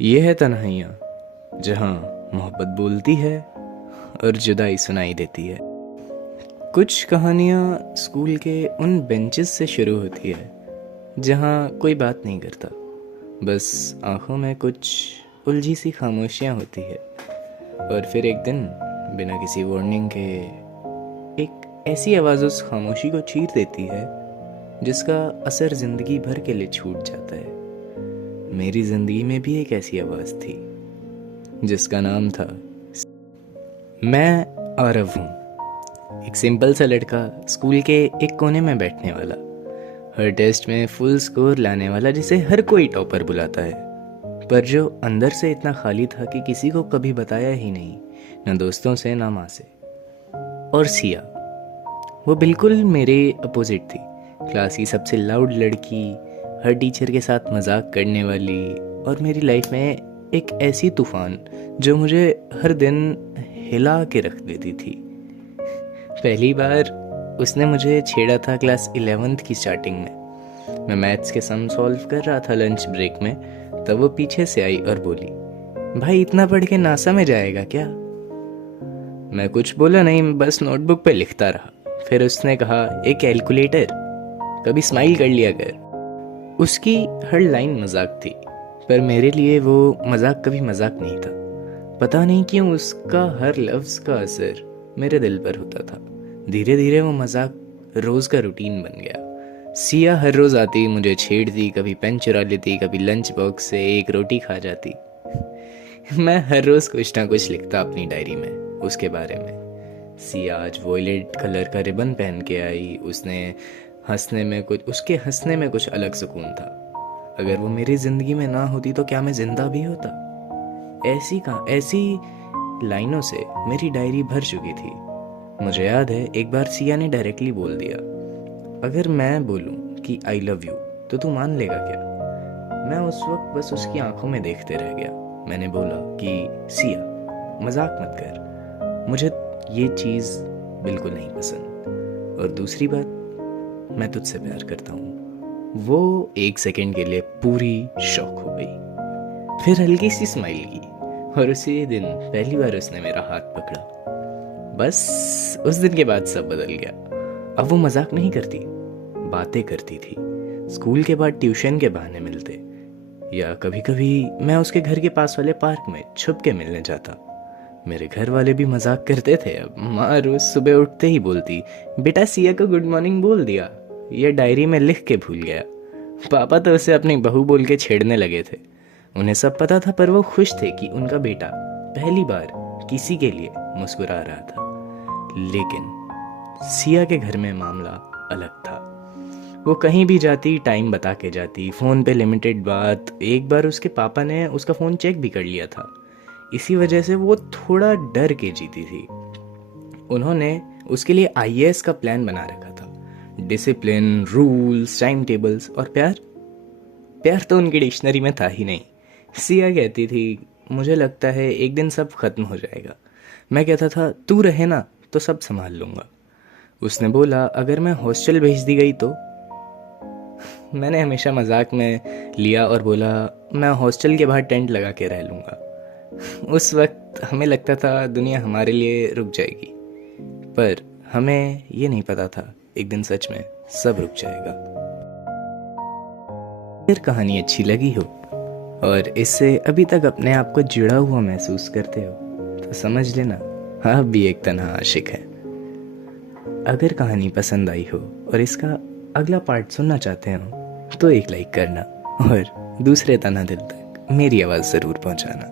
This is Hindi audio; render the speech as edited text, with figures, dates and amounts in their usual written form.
ये है तन्हाइयाँ जहाँ मोहब्बत बोलती है और जुदाई सुनाई देती है। कुछ कहानियाँ स्कूल के उन बेंचेस से शुरू होती है जहाँ कोई बात नहीं करता, बस आंखों में कुछ उलझी सी खामोशियाँ होती है। और फिर एक दिन बिना किसी वार्निंग के एक ऐसी आवाज़ उस खामोशी को चीर देती है जिसका असर ज़िंदगी भर के लिए छूट जाता है। मेरी ज़िंदगी में भी एक ऐसी आवाज़ थी जिसका नाम था मैं आरव हूँ। एक सिंपल सा लड़का, स्कूल के एक कोने में बैठने वाला, हर टेस्ट में फुल स्कोर लाने वाला जिसे हर कोई टॉपर बुलाता है, पर जो अंदर से इतना खाली था कि किसी को कभी बताया ही नहीं, ना दोस्तों से ना माँ से। और सिया, वो बिल्कुल मेरे अपोजिट थी। क्लास की सबसे लाउड लड़की, हर टीचर के साथ मजाक करने वाली, और मेरी लाइफ में एक ऐसी तूफान जो मुझे हर दिन हिला के रख देती थी। पहली बार उसने मुझे छेड़ा था क्लास 11th की स्टार्टिंग में। मैं मैथ्स के सम सॉल्व कर रहा था लंच ब्रेक में, तब वो पीछे से आई और बोली, भाई इतना पढ़ के नासा में जाएगा क्या? मैं कुछ बोला नहीं, बस नोटबुक पे लिखता रहा। फिर उसने कहा, एक कैलकुलेटर, कभी स्माइल कर लिया कर। उसकी हर लाइन मजाक थी, पर मेरे लिए वो मजाक कभी मजाक नहीं था। पता नहीं क्यों उसका हर लफ्ज़ का असर मेरे दिल पर होता था। धीरे धीरे वो मजाक रोज़ का रूटीन बन गया। सिया हर रोज़ आती, मुझे छेड़ती, कभी पेन चुरा लेती, कभी लंच बॉक्स से एक रोटी खा जाती। मैं हर रोज़ कुछ ना कुछ लिखता अपनी डायरी में उसके बारे में। सिया आज वॉयलेट कलर का रिबन पहन के आई, उसके हंसने में कुछ अलग सुकून था। अगर वो मेरी ज़िंदगी में ना होती तो क्या मैं जिंदा भी होता? ऐसी लाइनों से मेरी डायरी भर चुकी थी। मुझे याद है एक बार सिया ने डायरेक्टली बोल दिया, अगर मैं बोलूं कि आई लव यू तो तू मान लेगा क्या? मैं उस वक्त बस उसकी आंखों में देखते रह गया। मैंने बोला कि सिया, मजाक मत कर, मुझे ये चीज़ बिल्कुल नहीं पसंद, और दूसरी बात, मैं तुझसे प्यार करता हूँ। वो एक सेकंड के लिए पूरी शॉक हो गई, फिर हल्की सी स्माइल की, और उसी दिन पहली बार उसने मेरा हाथ पकड़ा। बस उस दिन के बाद सब बदल गया। अब वो मजाक नहीं करती, बातें करती थी। स्कूल के बाद ट्यूशन के बहाने मिलते, या कभी कभी मैं उसके घर के पास वाले पार्क में छुप के मिलने जाता। मेरे घर वाले भी मजाक करते थे। अब माँ रोज सुबह उठते ही बोलती, बेटा सिया को गुड मॉर्निंग बोल दिया, ये डायरी में लिख के भूल गया। पापा तो उसे अपनी बहू बोल के छेड़ने लगे थे। उन्हें सब पता था, पर वो खुश थे कि उनका बेटा पहली बार किसी के लिए मुस्कुरा रहा था। लेकिन सिया के घर में मामला अलग था। वो कहीं भी जाती टाइम बता के जाती, फ़ोन पे लिमिटेड बात। एक बार उसके पापा ने उसका फ़ोन चेक भी कर लिया था। इसी वजह से वो थोड़ा डर के जीती थी। उन्होंने उसके लिए आईएएस का प्लान बना रखा था। डिसिप्लिन, रूल्स, टाइम टेबल्स, और प्यार तो उनकी डिक्शनरी में था ही नहीं। सिया कहती थी, मुझे लगता है एक दिन सब खत्म हो जाएगा। मैं कहता था, तू रहे ना तो सब संभाल लूँगा। उसने बोला, अगर मैं हॉस्टल भेज दी गई तो? मैंने हमेशा मजाक में लिया और बोला, मैं हॉस्टल के बाहर टेंट लगा के रह लूँगा। उस वक्त हमें लगता था दुनिया हमारे लिए रुक जाएगी, पर हमें ये नहीं पता था एक दिन सच में सब रुक जाएगा। अगर कहानी अच्छी लगी हो और इससे अभी तक अपने आप को जुड़ा हुआ महसूस करते हो तो समझ लेना आप भी एक तन्हा आशिक है। अगर कहानी पसंद आई हो और इसका अगला पार्ट सुनना चाहते हो तो एक लाइक करना और दूसरे तन्हा दिल तक मेरी आवाज़ ज़रूर पहुंचाना।